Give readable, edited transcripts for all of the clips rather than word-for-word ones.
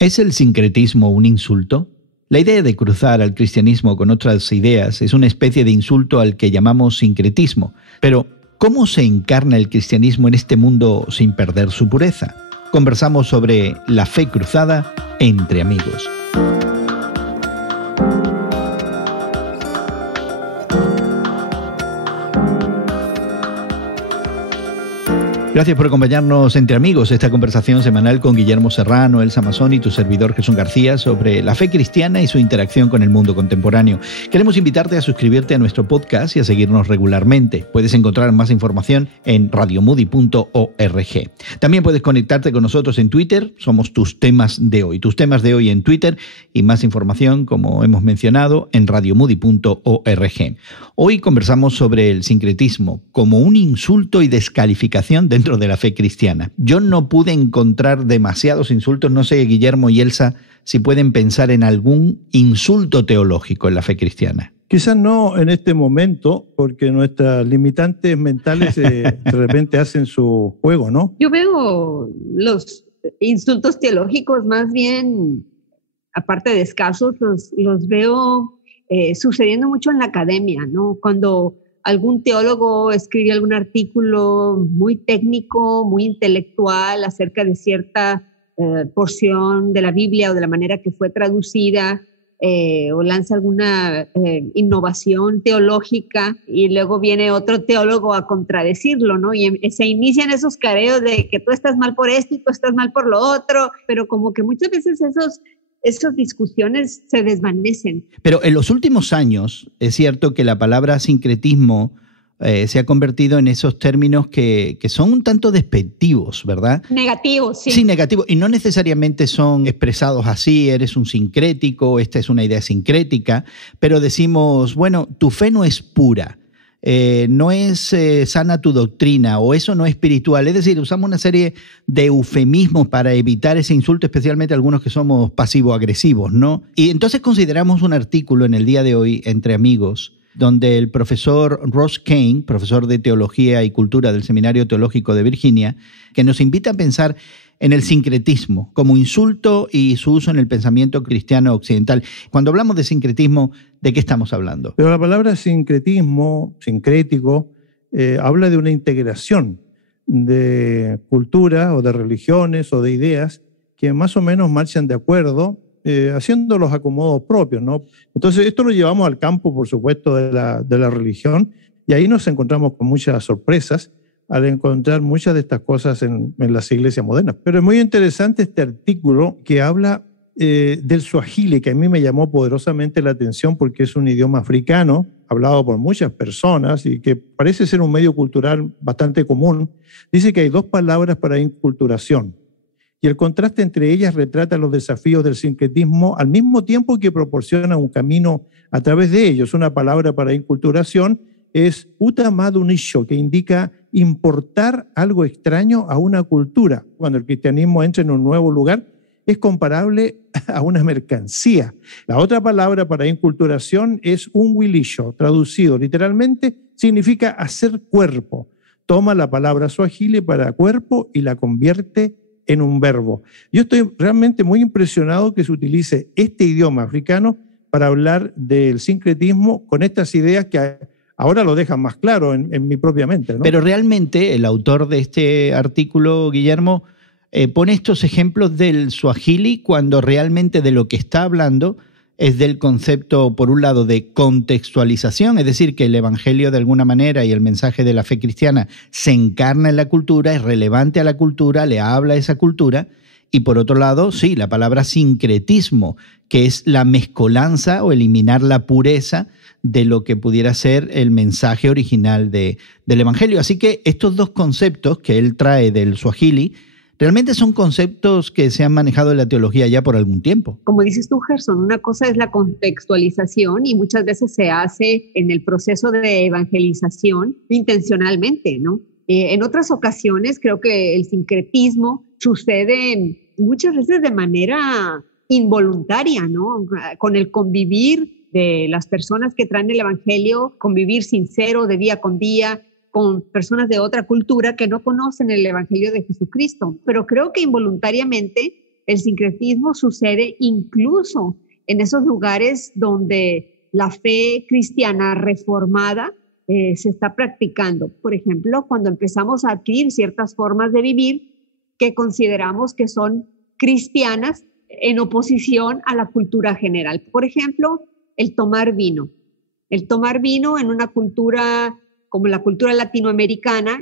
¿Es el sincretismo un insulto? La idea de cruzar al cristianismo con otras ideas es una especie de insulto al que llamamos sincretismo. Pero, ¿cómo se encarna el cristianismo en este mundo sin perder su pureza? Conversamos sobre la fe cruzada entre amigos. Gracias por acompañarnos entre amigos, esta conversación semanal con Guillermo Serrano, Elsa Mazón y tu servidor Jesús García sobre la fe cristiana y su interacción con el mundo contemporáneo. Queremos invitarte a suscribirte a nuestro podcast y a seguirnos regularmente. Puedes encontrar más información en radiomoody.org. También puedes conectarte con nosotros en Twitter, somos Tus Temas de Hoy. Tus Temas de Hoy en Twitter y más información, como hemos mencionado, en radiomoody.org. Hoy conversamos sobre el sincretismo como un insulto y descalificación dentro de la fe cristiana. Yo no pude encontrar demasiados insultos, no sé, Guillermo y Elsa, si pueden pensar en algún insulto teológico en la fe cristiana. Quizás no en este momento, porque nuestras limitantes mentales de repente hacen su juego, ¿no? Yo veo los insultos teológicos más bien, aparte de escasos, los veo sucediendo mucho en la academia, ¿no? Cuando algún teólogo escribe algún artículo muy técnico, muy intelectual acerca de cierta porción de la Biblia o de la manera que fue traducida, o lanza alguna innovación teológica y luego viene otro teólogo a contradecirlo, ¿no? Y se inician esos careos de que tú estás mal por esto y tú estás mal por lo otro, pero como que muchas veces esas discusiones se desvanecen. Pero en los últimos años es cierto que la palabra sincretismo se ha convertido en esos términos que son un tanto despectivos, ¿verdad? Negativos, sí. Sí, negativos. Y no necesariamente son expresados así, eres un sincrético, esta es una idea sincrética, pero decimos, bueno, tu fe no es pura. No es sana tu doctrina o eso no es espiritual. Es decir, usamos una serie de eufemismos para evitar ese insulto, especialmente algunos que somos pasivo-agresivos, ¿no? Y entonces consideramos un artículo en el día de hoy entre amigos donde el profesor Ross Kane, profesor de Teología y Cultura del Seminario Teológico de Virginia, que nos invita a pensar en el sincretismo como insulto y su uso en el pensamiento cristiano occidental. Cuando hablamos de sincretismo, ¿de qué estamos hablando? Pero la palabra sincretismo, sincrético, habla de una integración de cultura o de religiones o de ideas que más o menos marchan de acuerdo, haciendo los acomodos propios, ¿no? Entonces esto lo llevamos al campo, por supuesto, de la religión, y ahí nos encontramos con muchas sorpresas al encontrar muchas de estas cosas en las iglesias modernas. Pero es muy interesante este artículo que habla del suajili, que a mí me llamó poderosamente la atención porque es un idioma africano, hablado por muchas personas y que parece ser un medio cultural bastante común. Dice que hay 2 palabras para inculturación y el contraste entre ellas retrata los desafíos del sincretismo al mismo tiempo que proporciona un camino a través de ellos. Una palabra para inculturación es utamadunicho, que indica importar algo extraño a una cultura. Cuando el cristianismo entra en un nuevo lugar, es comparable a una mercancía. La otra palabra para inculturación es unwilisho, traducido literalmente, significa hacer cuerpo. Toma la palabra suajili para cuerpo y la convierte en un verbo. Yo estoy realmente muy impresionado que se utilice este idioma africano para hablar del sincretismo con estas ideas que ahora lo dejan más claro en mi propia mente, ¿no? Pero realmente el autor de este artículo, Guillermo, pone estos ejemplos del suajili cuando realmente de lo que está hablando es del concepto, por un lado, de contextualización, es decir, que el evangelio de alguna manera y el mensaje de la fe cristiana se encarna en la cultura, es relevante a la cultura, le habla a esa cultura. Y por otro lado, sí, la palabra sincretismo, que es la mezcolanza o eliminar la pureza de lo que pudiera ser el mensaje original del evangelio. Así que estos 2 conceptos que él trae del suajili realmente son conceptos que se han manejado en la teología ya por algún tiempo. Como dices tú, Gerson, una cosa es la contextualización y muchas veces se hace en el proceso de evangelización intencionalmente, ¿no? En otras ocasiones creo que el sincretismo sucede muchas veces de manera involuntaria, ¿no? Con el convivir de las personas que traen el evangelio, convivir sincero de día con día, con personas de otra cultura que no conocen el evangelio de Jesucristo. Pero creo que involuntariamente el sincretismo sucede incluso en esos lugares donde la fe cristiana reformada se está practicando. Por ejemplo, cuando empezamos a adquirir ciertas formas de vivir que consideramos que son cristianas en oposición a la cultura general. Por ejemplo, el tomar vino. El tomar vino en una cultura como la cultura latinoamericana,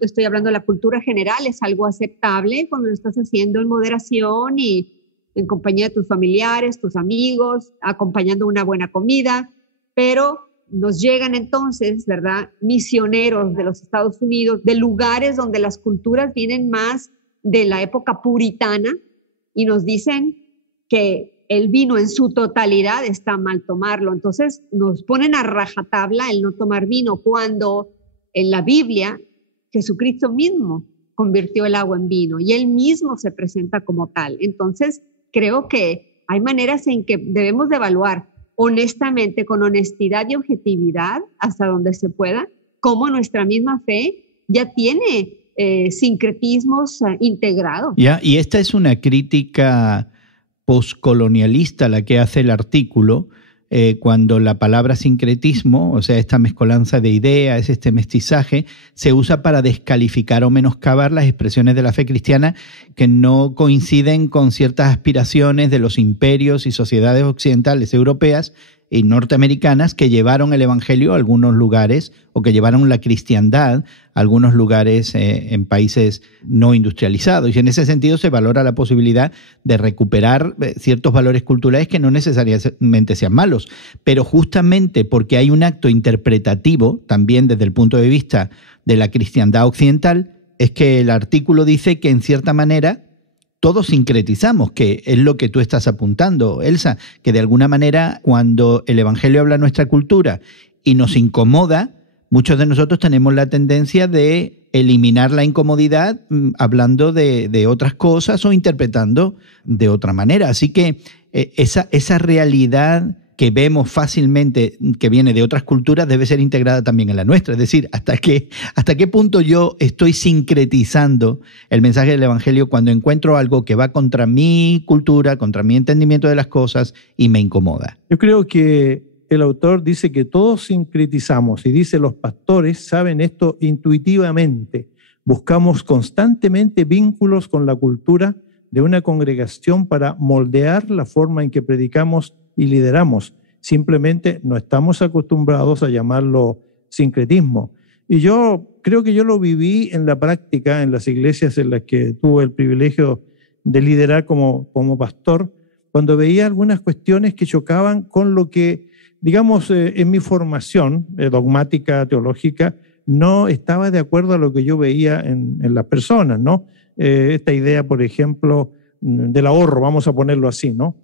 estoy hablando de la cultura general, es algo aceptable cuando lo estás haciendo en moderación y en compañía de tus familiares, tus amigos, acompañando una buena comida, pero nos llegan entonces, ¿verdad?, misioneros de los Estados Unidos, de lugares donde las culturas vienen más de la época puritana y nos dicen que el vino en su totalidad está mal tomarlo. Entonces nos ponen a rajatabla el no tomar vino cuando en la Biblia Jesucristo mismo convirtió el agua en vino y él mismo se presenta como tal. Entonces creo que hay maneras en que debemos de evaluar honestamente, con honestidad y objetividad, hasta donde se pueda, cómo nuestra misma fe ya tiene sincretismos integrados. Ya, y esta es una crítica poscolonialista la que hace el artículo, cuando la palabra sincretismo, o sea, esta mezcolanza de ideas, este mestizaje, se usa para descalificar o menoscabar las expresiones de la fe cristiana que no coinciden con ciertas aspiraciones de los imperios y sociedades occidentales europeas y norteamericanas que llevaron el evangelio a algunos lugares o que llevaron la cristiandad a algunos lugares en países no industrializados. Y en ese sentido se valora la posibilidad de recuperar ciertos valores culturales que no necesariamente sean malos, pero justamente porque hay un acto interpretativo también desde el punto de vista de la cristiandad occidental, es que el artículo dice que en cierta manera todos sincretizamos, que es lo que tú estás apuntando, Elsa, que de alguna manera cuando el evangelio habla a nuestra cultura y nos incomoda, muchos de nosotros tenemos la tendencia de eliminar la incomodidad hablando de otras cosas o interpretando de otra manera. Así que esa realidad que vemos fácilmente que viene de otras culturas debe ser integrada también en la nuestra. Es decir, hasta qué punto yo estoy sincretizando el mensaje del evangelio cuando encuentro algo que va contra mi cultura, contra mi entendimiento de las cosas y me incomoda. Yo creo que el autor dice que todos sincretizamos y dice los pastores saben esto intuitivamente. Buscamos constantemente vínculos con la cultura de una congregación para moldear la forma en que predicamos y lideramos. Simplemente no estamos acostumbrados a llamarlo sincretismo. Y yo creo que yo lo viví en la práctica, en las iglesias en las que tuve el privilegio de liderar como pastor, cuando veía algunas cuestiones que chocaban con lo que, digamos, en mi formación dogmática, teológica, no estaba de acuerdo a lo que yo veía en las personas, ¿no? Esta idea, por ejemplo, del ahorro, vamos a ponerlo así, ¿no?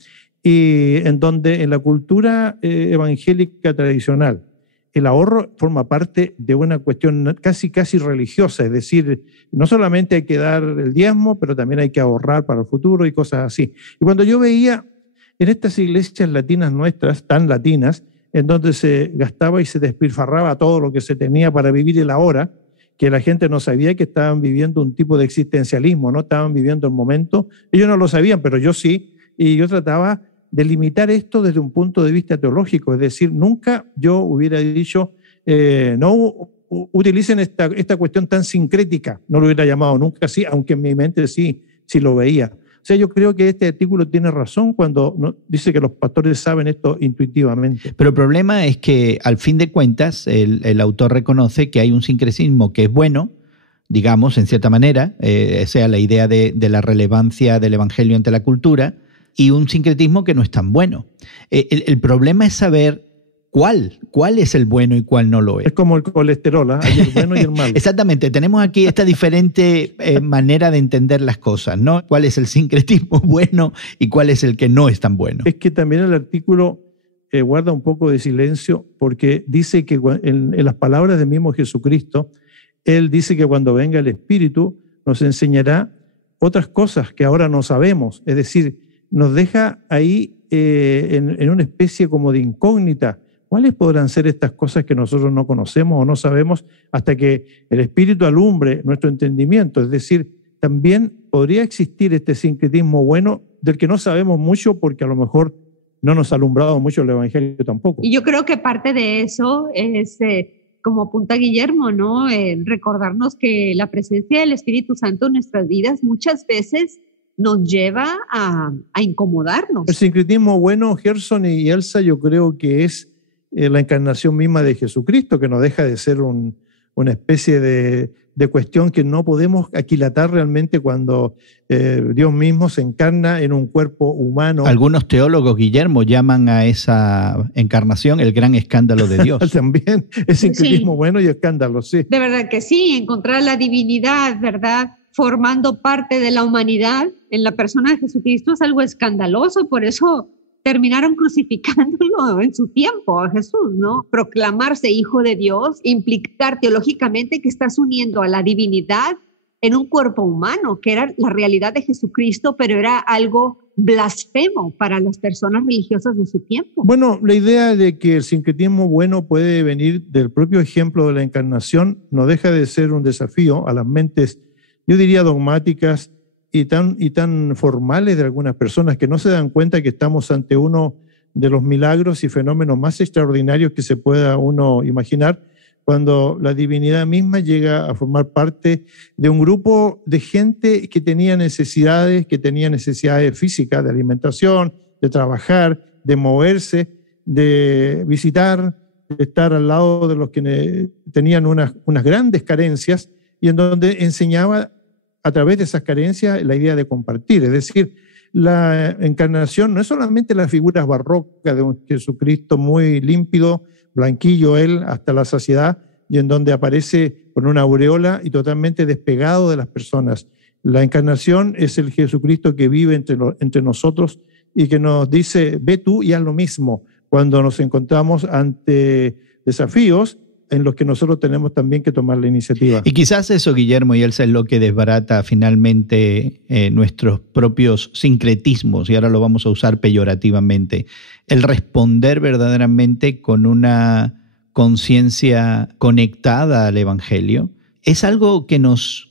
Y en donde en la cultura evangélica tradicional el ahorro forma parte de una cuestión casi religiosa, es decir, no solamente hay que dar el diezmo, pero también hay que ahorrar para el futuro y cosas así. Y cuando yo veía en estas iglesias latinas nuestras, tan latinas, en donde se gastaba y se despilfarraba todo lo que se tenía para vivir el ahora, que la gente no sabía que estaban viviendo un tipo de existencialismo, no estaban viviendo el momento, ellos no lo sabían, pero yo sí, y yo trataba de limitar esto desde un punto de vista teológico, es decir, nunca yo hubiera dicho, no utilicen esta cuestión tan sincrética, no lo hubiera llamado nunca así, aunque en mi mente sí lo veía. O sea, yo creo que este artículo tiene razón cuando dice que los pastores saben esto intuitivamente. Pero el problema es que, al fin de cuentas, el autor reconoce que hay un sincretismo que es bueno, digamos, en cierta manera, sea la idea de la relevancia del evangelio ante la cultura, y un sincretismo que no es tan bueno. El problema es saber cuál es el bueno y cuál no lo es. Es como el colesterol, ¿eh? Hay el bueno y el malo. Exactamente, tenemos aquí esta diferente manera de entender las cosas, ¿no? ¿Cuál es el sincretismo bueno y cuál es el que no es tan bueno? Es que también el artículo guarda un poco de silencio porque dice que en las palabras del mismo Jesucristo, Él dice que cuando venga el Espíritu nos enseñará otras cosas que ahora no sabemos, es decir, nos deja ahí en una especie como de incógnita. ¿Cuáles podrán ser estas cosas que nosotros no conocemos o no sabemos hasta que el Espíritu alumbre nuestro entendimiento? Es decir, también podría existir este sincretismo bueno del que no sabemos mucho porque a lo mejor no nos ha alumbrado mucho el Evangelio tampoco. Y yo creo que parte de eso es, como apunta Guillermo, ¿no? Recordarnos que la presencia del Espíritu Santo en nuestras vidas muchas veces nos lleva a incomodarnos. El sincretismo bueno, Gerson y Elsa, yo creo que es la encarnación misma de Jesucristo, que no deja de ser una especie de cuestión que no podemos aquilatar realmente cuando Dios mismo se encarna en un cuerpo humano. Algunos teólogos, Guillermo, llaman a esa encarnación el gran escándalo de Dios. También es sincretismo bueno y escándalo, sí. De verdad que sí, encontrar la divinidad, ¿verdad?, formando parte de la humanidad en la persona de Jesucristo es algo escandaloso, por eso terminaron crucificándolo en su tiempo a Jesús, ¿no? Proclamarse hijo de Dios, implicar teológicamente que estás uniendo a la divinidad en un cuerpo humano, que era la realidad de Jesucristo, pero era algo blasfemo para las personas religiosas de su tiempo. Bueno, la idea de que el sincretismo bueno puede venir del propio ejemplo de la encarnación no deja de ser un desafío a las mentes, yo diría, dogmáticas y tan formales de algunas personas que no se dan cuenta que estamos ante uno de los milagros y fenómenos más extraordinarios que se pueda uno imaginar, cuando la divinidad misma llega a formar parte de un grupo de gente que tenía necesidades físicas, de alimentación, de trabajar, de moverse, de visitar, de estar al lado de los que tenían unas grandes carencias, y en donde enseñaba a través de esas carencias la idea de compartir. Es decir, la encarnación no es solamente las figuras barrocas de un Jesucristo muy límpido, blanquillo él hasta la saciedad, y en donde aparece con una aureola y totalmente despegado de las personas. La encarnación es el Jesucristo que vive entre nosotros y que nos dice, ve tú y haz lo mismo, cuando nos encontramos ante desafíos en los que nosotros tenemos también que tomar la iniciativa. Y quizás eso, Guillermo y Elsa, es lo que desbarata finalmente nuestros propios sincretismos, y ahora lo vamos a usar peyorativamente. El responder verdaderamente con una conciencia conectada al Evangelio es algo que nos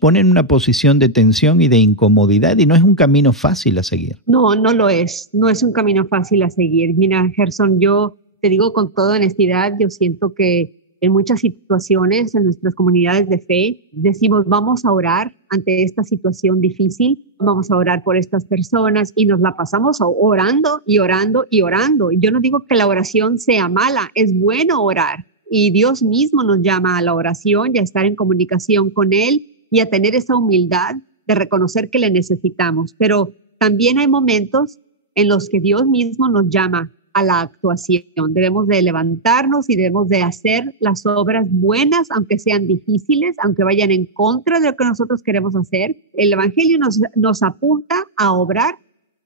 pone en una posición de tensión y de incomodidad, y no es un camino fácil a seguir. No, no lo es. No es un camino fácil a seguir. Mira, Gerson, yo te digo con toda honestidad, yo siento que en muchas situaciones en nuestras comunidades de fe decimos, vamos a orar ante esta situación difícil, vamos a orar por estas personas, y nos la pasamos orando y orando y orando. Yo no digo que la oración sea mala, es bueno orar, y Dios mismo nos llama a la oración y a estar en comunicación con Él y a tener esa humildad de reconocer que le necesitamos. Pero también hay momentos en los que Dios mismo nos llama a la actuación. Debemos de levantarnos y debemos de hacer las obras buenas, aunque sean difíciles, aunque vayan en contra de lo que nosotros queremos hacer. El Evangelio nos apunta a obrar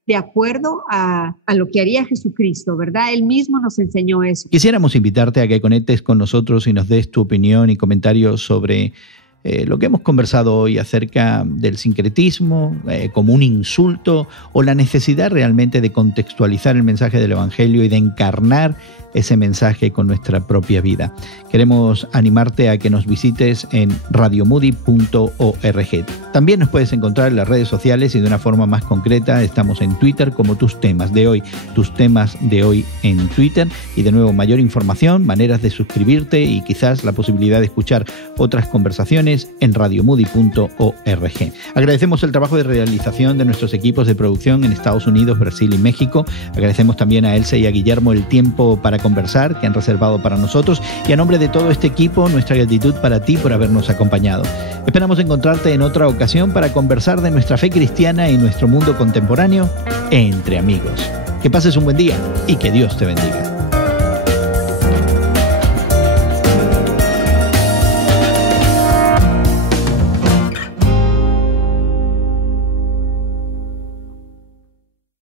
de acuerdo a lo que haría Jesucristo, ¿verdad? Él mismo nos enseñó eso. Quisiéramos invitarte a que conectes con nosotros y nos des tu opinión y comentarios sobre lo que hemos conversado hoy acerca del sincretismo como un insulto, o la necesidad realmente de contextualizar el mensaje del Evangelio y de encarnar ese mensaje con nuestra propia vida. Queremos animarte a que nos visites en radiomoody.org. También nos puedes encontrar en las redes sociales, y de una forma más concreta estamos en Twitter como Tus Temas de Hoy en Twitter. Y de nuevo, mayor información, maneras de suscribirte y quizás la posibilidad de escuchar otras conversaciones en radiomoody.org. Agradecemos el trabajo de realización de nuestros equipos de producción en Estados Unidos, Brasil y México. Agradecemos también a Elsa y a Guillermo el tiempo para conversar que han reservado para nosotros, y a nombre de todo este equipo, nuestra gratitud para ti por habernos acompañado. Esperamos encontrarte en otra ocasión para conversar de nuestra fe cristiana y nuestro mundo contemporáneo entre amigos. Que pases un buen día y que Dios te bendiga.